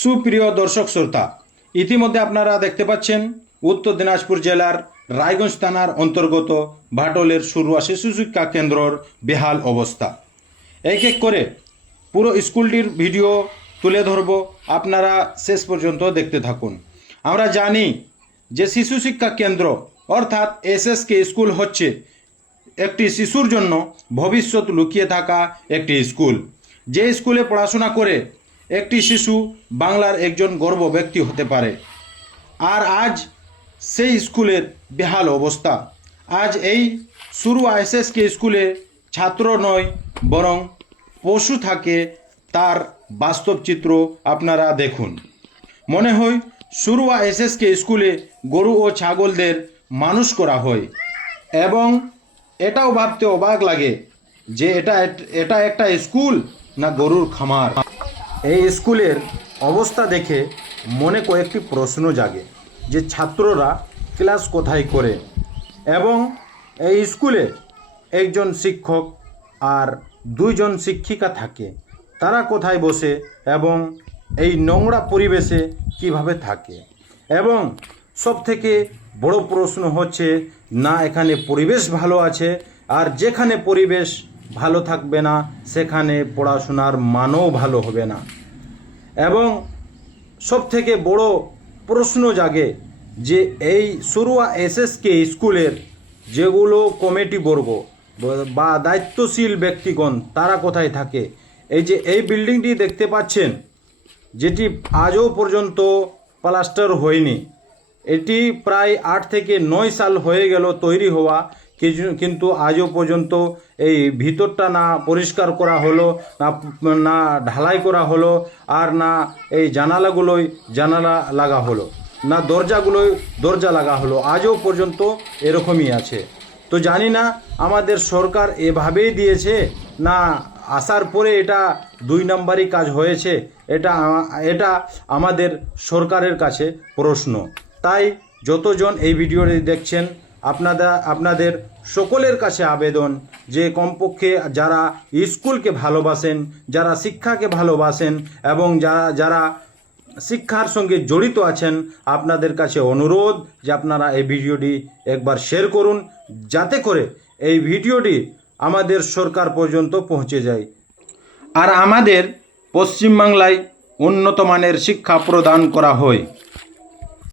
সুপ্রিয় দর্শক শ্রোতা, ইতিমধ্যে আপনারা দেখতে পাচ্ছেন, উত্তর দিনাজপুর জেলার রায়গঞ্জ থানার অন্তর্গত ভাটলের সুরুয়া শিশু শিক্ষা কেন্দ্রর বেহাল অবস্থা। এক এক করে পুরো স্কুলটির ভিডিও তুলে ধরব, আপনারা শেষ পর্যন্ত দেখতে থাকুন। আমরা জানি যে শিশু শিক্ষা কেন্দ্র, অর্থাৎ এসএসকে স্কুল হচ্ছে একটি শিশুর জন্য ভবিষ্যৎ লুকিয়ে থাকা একটি স্কুল। যে স্কুলে পড়াশোনা করে একটি শিশু বাংলার একজন গর্ব ব্যক্তি হতে পারে। আর আজ সেই স্কুলের বেহাল অবস্থা। আজ এই শুরু এসএসকে স্কুলে ছাত্র নয়, বরং পশু থাকে তার বাস্তব চিত্র আপনারা দেখুন। মনে হয় শুরুয়া এসএসকে স্কুলে গরু ও ছাগলদের মানুষ করা হয়। এবং এটাও ভাবতে অবাক লাগে যে এটা এটা একটা স্কুল না গরুর খামার। এই স্কুলের অবস্থা দেখে মনে কয়েকটি প্রশ্ন জাগে যে ছাত্ররা ক্লাস কোথায় করে এবং এই স্কুলে একজন শিক্ষক আর দুইজন শিক্ষিকা থাকে। তারা কোথায় বসে এবং এই নোংরা পরিবেশে কীভাবে থাকে? এবং সব থেকে বড় প্রশ্ন হচ্ছে, না এখানে পরিবেশ ভালো আছে? আর যেখানে পরিবেশ ভালো থাকবে না, সেখানে পড়াশোনার মানও ভালো হবে না। এবং সব থেকে বড় প্রশ্ন জাগে যে এই শুরুয়া এসএসকে স্কুলের যেগুলো কমিটি বর্গ বা দায়িত্বশীল ব্যক্তিগণ, তারা কোথায় থাকে? এই যে এই বিল্ডিংটি দেখতে পাচ্ছেন, যেটি আজও পর্যন্ত প্লাস্টার হয়নি। এটি প্রায় আট থেকে নয় সাল হয়ে গেল তৈরি হওয়া। কিছু- কিন্তু আজও পর্যন্ত এই ভিতরটা না পরিষ্কার করা হলো, না না ঢালাই করা হলো, আর না এই জানালাগুলোই জানালা লাগা হলো, না দরজাগুলোই দরজা লাগা হলো। আজও পর্যন্ত এরকমই আছে। তো জানি না আমাদের সরকার এভাবেই দিয়েছে, না আসার পরে এটা দুই নম্বরই কাজ হয়েছে, এটা এটা আমাদের সরকারের কাছে প্রশ্ন। তাই যতজন এই ভিডিওটি দেখছেন আপনাদের আপনাদের সকলের কাছে আবেদন যে কমপক্ষে যারা স্কুলকে ভালোবাসেন, যারা শিক্ষাকে ভালোবাসেন এবং যারা যারা শিক্ষার সঙ্গে জড়িত আছেন, আপনাদের কাছে অনুরোধ যে আপনারা এই ভিডিওটি একবার শেয়ার করুন, যাতে করে এই ভিডিওটি আমাদের সরকার পর্যন্ত পৌঁছে যায়। আর আমাদের পশ্চিমবাংলায় উন্নত মানের শিক্ষা প্রদান করা হয়।